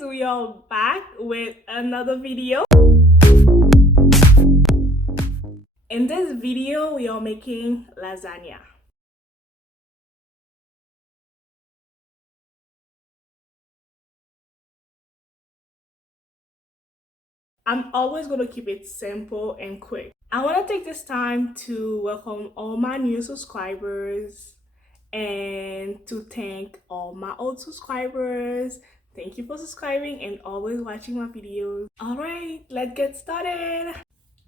guys, we are back with another video. In this video we are making lasagna. I'm always going to keep it simple and quick. I want to take this time to welcome all my new subscribers and to thank all my old subscribers. Thank you for subscribing and always watching my videos. Alright, let's get started.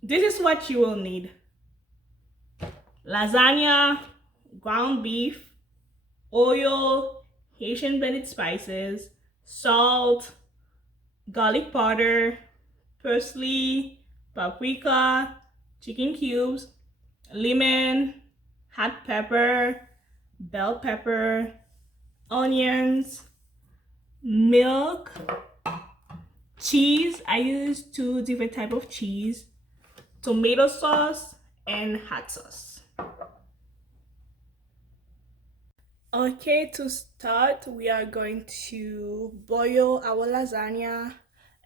This is what you will need: lasagna, ground beef, oil, Haitian blended spices, salt, garlic powder, parsley, paprika, chicken cubes, lemon, hot pepper, bell pepper, onions, milk, cheese. I use 2 different types of cheese, tomato sauce, and hot sauce. Okay, to start, we are going to boil our lasagna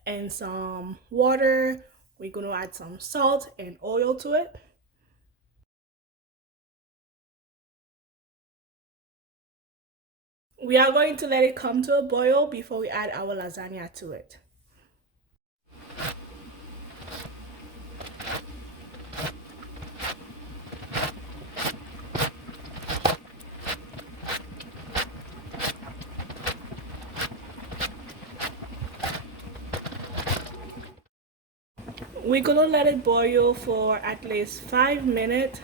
and some water. We're going to add some salt and oil to it. We are going to let it come to a boil before we add our lasagna to it. We're going to let it boil for at least 5 minutes.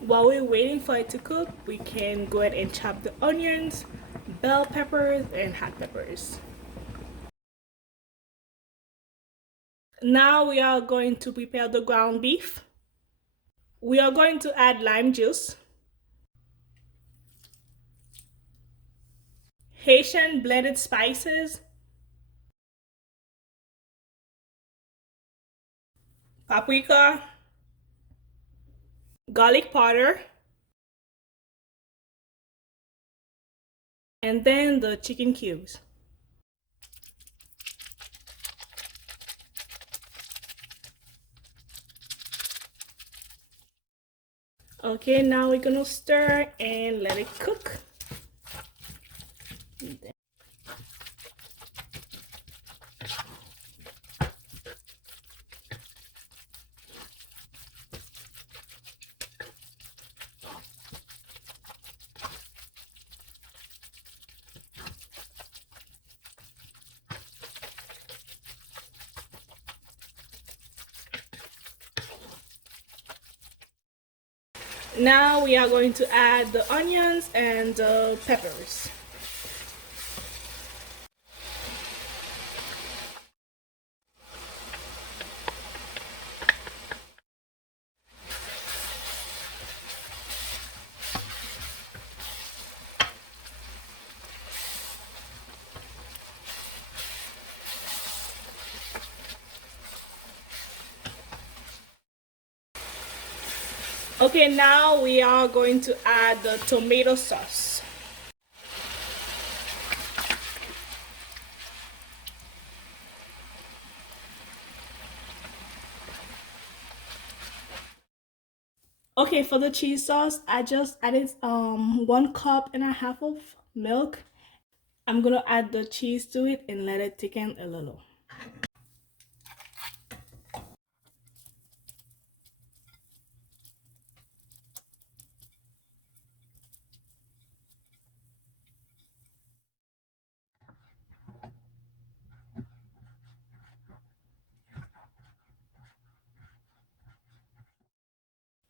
While we're waiting for it to cook, we can go ahead and chop the onions, bell peppers, and hot peppers. Now we are going to prepare the ground beef. We are going to add lime juice, Haitian blended spices, paprika, garlic powder, and then the chicken cubes. Okay, now we're gonna stir and let it cook. Now we are going to add the onions and the peppers. Okay, now we are going to add the tomato sauce. Okay, for the cheese sauce, I just added 1.5 cups of milk. I'm gonna add the cheese to it and let it thicken a little.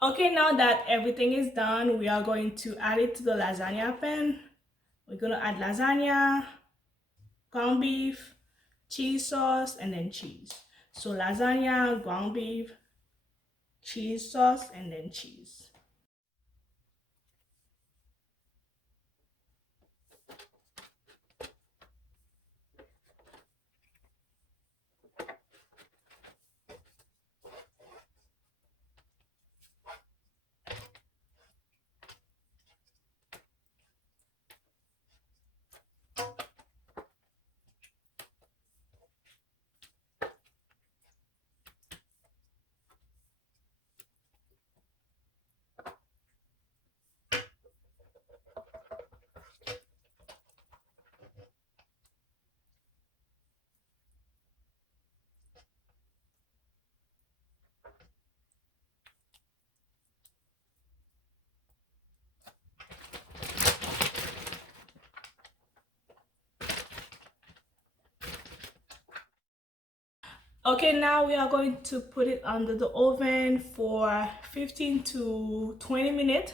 Okay, now that everything is done, we are going to add it to the lasagna pan. We're gonna add lasagna, ground beef, cheese sauce, and then cheese. So lasagna, ground beef, cheese sauce, and then cheese. Okay, now we are going to put it under the oven for 15 to 20 minutes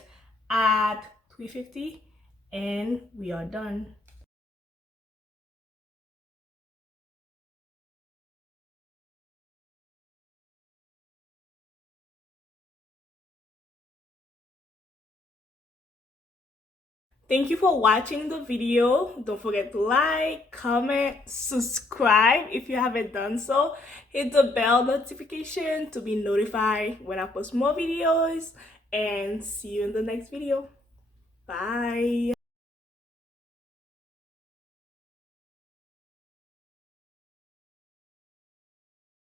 at 350, and we are done. Thank you for watching the video. Don't forget to like, comment, subscribe if you haven't done so. Hit the bell notification to be notified when I post more videos, and see you in the next video. Bye.